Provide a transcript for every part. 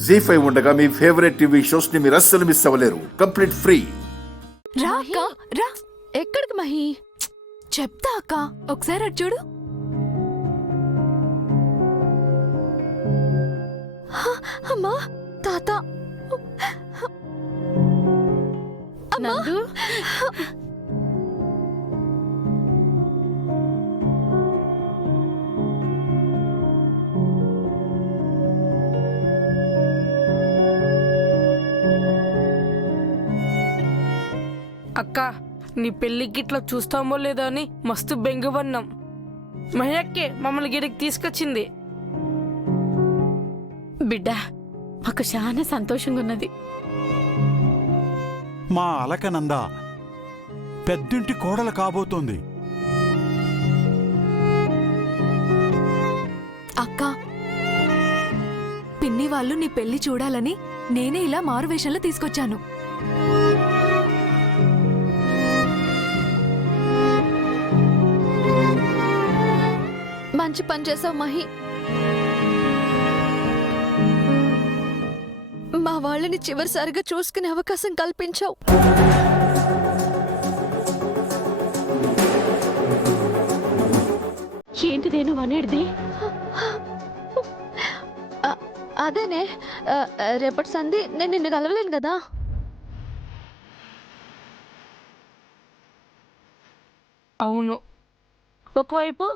జీ5 ఉండగా మీ favourite TV shows ని మీరు అస్సలు మిస్ అవ్వలేరు. Complete free. రా అక్క రా. ఎక్కడికి మహి? చెప్తా అక్క, ఒకసారి అటు చూడు. అమ్మా, తాత. అమ్మా. అక్క, నీ పెళ్ళికి ఇట్లా చూస్తామో లేదో అని మస్తు బెంగపడినాం. మహయ్యక్కే మమ్మల్ని గిడికి తీసుకొచ్చింది. బిడ్డ, మాకు చాలా సంతోషంగా ఉన్నది. మా అలకనంద పెద్దింటి కోడలు కాబోతోంది. అక్క, పిన్ని వాళ్ళు నీ పెళ్లి చూడాలని నేనే ఇలా మారువేషంలో తీసుకొచ్చాను. మంచి పని చేసావు మహి. మా వాళ్ళని చివరిసారిగా చూసుకునే అవకాశం కల్పించావు. ఏంటిదేను అనేటిది? అదేనే, రేపటి సంధి నేను నిన్ను కలవలేను కదా. అవును, ఒకవైపు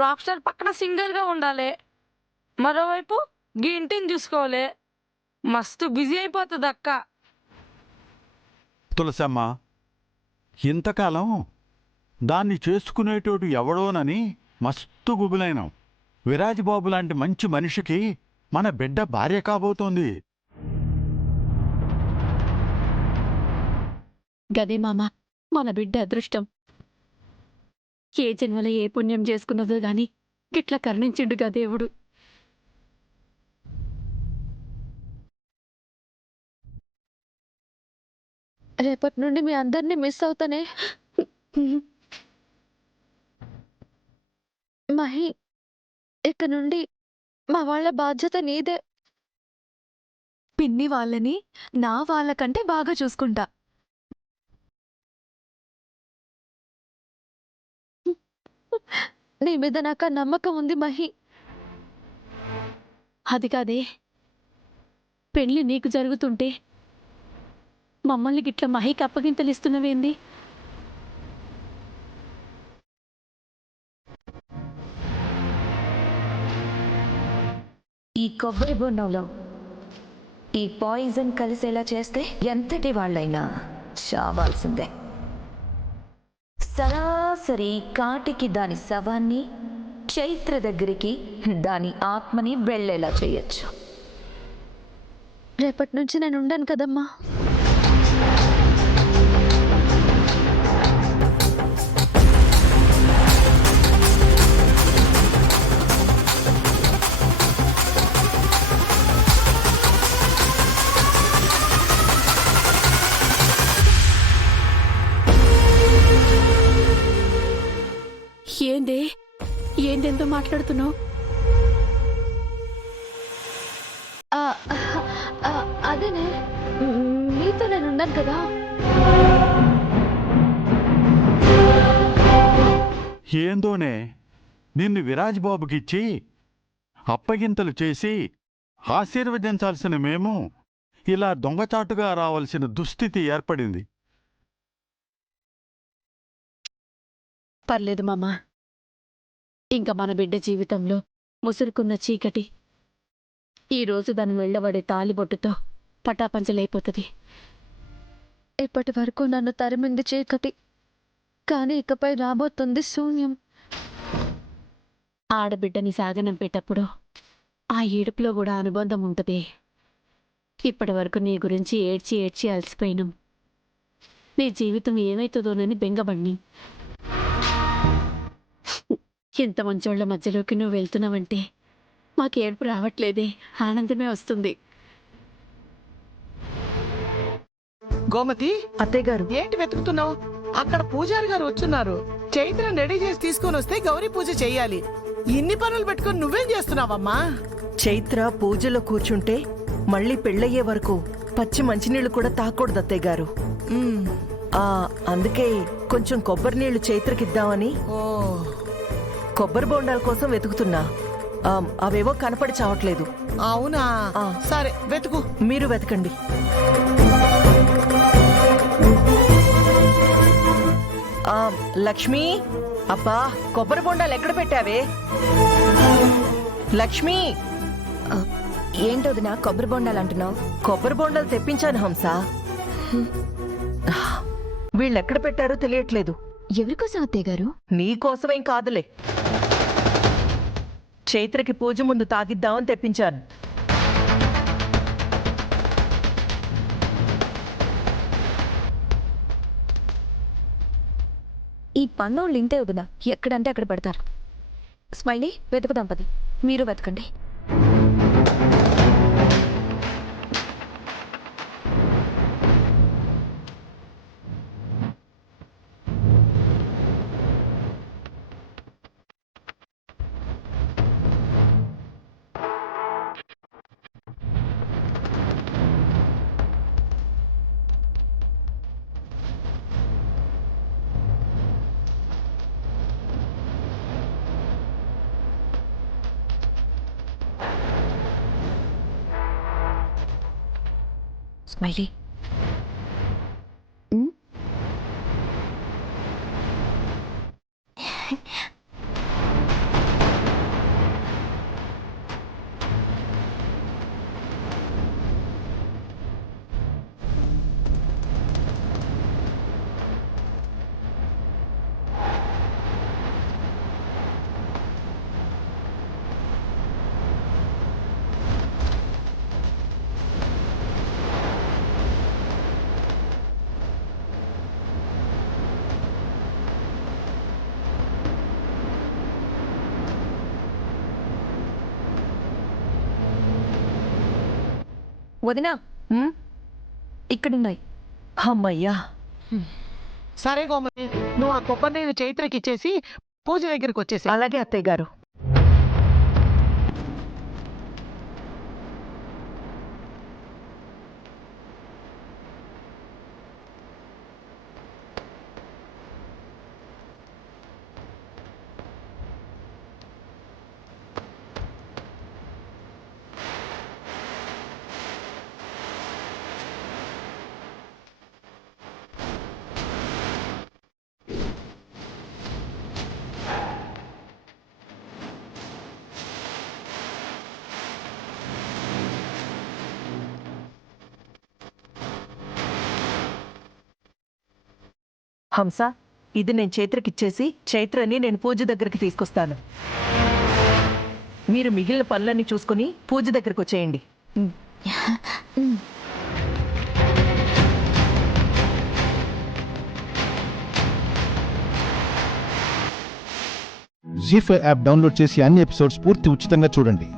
రాక్ స్టార్ పక్కన సింగర్ గా ఉండాలి, మరోవైపు గీ ఇంటిని చూసుకోవాలి. మస్తు బిజీ అయిపోతుంది అక్క. తులసమ్మ, ఇంతకాలం దాన్ని చేసుకునేటోడు ఎవడోనని మస్తు గుబులైనాం. విరాజ్బాబు లాంటి మంచి మనిషికి మన బిడ్డ భార్య కాబోతోంది. గదే మామ, మన బిడ్డ అదృష్టం. ఏ జన్మలో ఏ పుణ్యం చేసుకున్నదో గాని గిట్లా కరుణించిండుగా దేవుడు. రేపటి నుండి మీ అందరినీ మిస్ అవుతానే. మహి, ఇక నుండి మా వాళ్ళ బాధ్యత నీదే. పిన్ని వాళ్ళని నా వాళ్ళకంటే బాగా చూసుకుంటా. నీ మీద నాకు నమ్మకం ఉంది మహి. అది కాదే, పెళ్లి నీకు జరుగుతుంటే మమ్మల్ని గిట్ల మహికి అప్పగింతలిస్తున్నవేంది? ఈ కొబ్బరి బొండంలో ఈ పాయిజన్ కలిసేలా చేస్తే ఎంతటి వాళ్ళైనా చావాల్సిందే. సరాసరి కాటికి దాని శవాన్ని, చైత్ర దగ్గరికి దాని ఆత్మని వెళ్ళేలా చేయొచ్చు. రేపటి నుంచి నేను ఉండను కదమ్మా. ఏందే, ఏందెంతో మాట్లాడుతున్నావు? అదేనే, మీతో నేను ఉండను కదా. ఏందోనే, నిన్ను విరాజ్బాబుకిచ్చి అప్పగింతలు చేసి ఆశీర్వదించాల్సిన మేము ఇలా దొంగచాటుగా రావాల్సిన దుస్థితి ఏర్పడింది. పర్లేదు మామా, ఇంకా మన బిడ్డ జీవితంలో ముసురుకున్న చీకటి ఈరోజు దాని వెళ్ళబడే తాలిబొట్టుతో పటాపంచలైపోతుంది. ఇప్పటి వరకు నన్ను తరిమింది చీకటి, కానీ ఇకపై రాబోతుంది శూన్యం. ఆడబిడ్డని సాగనంపేటప్పుడు ఆ ఏడుపులో కూడా అనుబంధం ఉంటుంది. ఇప్పటి వరకు నీ గురించి ఏడ్చి ఏడ్చి అలసిపోయినాం. నీ జీవితం ఏమైతుందోనని బెంగబడిని. ఎంత మంచోళ్ల మధ్యలోకి నువ్వు వెళ్తున్నావంటే మాకు ఏడుపు రావట్లేదే, ఆనందమే వస్తుంది. గోమతి, అత్తయ్య గారు, ఏంటి వెతుకుతున్నావు? అక్కడ పూజారి గారు వచ్చున్నారు. చైత్రం రెడీ చేసి తీసుకొని వస్తే గౌరీ పూజ చెయ్యాలి. ఇన్ని పనులు పెట్టుకొని నువ్వేం చేస్తున్నావమ్మా? చైత్ర పూజలో కూర్చుంటే మళ్ళీ పెళ్ళయ్యే వరకు పచ్చి మంచినీళ్ళు కూడా తాకూడదు అత్తయ్య గారు. అందుకే కొంచెం కొబ్బరి నీళ్లు చైత్రకిద్దామని కొబ్బరి బొండాల కోసం వెతుకుతున్నా. అవేవో కనపడి చావట్లేదు. అవునా? సరే వెతుకు. మీరు వెతకండి. లక్ష్మి, అబ్బా కొబ్బరి బొండాలు ఎక్కడ పెట్టావే? లక్ష్మి, ఏంటోదినా కొబ్బరి బొండాలు అంటున్నావు? కొబ్బరి బొండాలు తెప్పించాను హంస. వీళ్ళెక్కడ పెట్టారో తెలియట్లేదు. ఎవరికోసం అత్తయ్య గారు? నీకోసమేం కాదులే, చైత్రకి పూజ ముందు తాగిద్దామని తెప్పించాను. ఈ పన్నోళ్ళు ఇంతే వదినా, ఎక్కడంటే అక్కడ పెడతారు. స్మైలీ వెతుకుదాం పది, మీరు వెతకండి. స్మైలీ, వదినా ఇక్కడున్నాయి. అమ్మయ్యా. సరే గోమతి, నువ్వు ఆ కొబ్బరి నీళ్ళు చైత్రకి ఇచ్చేసి పూజ దగ్గరికి వచ్చేసి. అలాగే అత్తయ్య గారు. హంస, ఇది నేను చైత్రకిచ్చేసి చైత్రని నేను పూజ దగ్గరికి తీసుకొస్తాను. మీరు మిగిలిన పనులన్నీ చూసుకుని పూజ దగ్గరికి వచ్చేయండి. జీ5 యాప్ డౌన్లోడ్ చేసి అన్ని ఎపిసోడ్స్ పూర్తి ఉచితంగా చూడండి.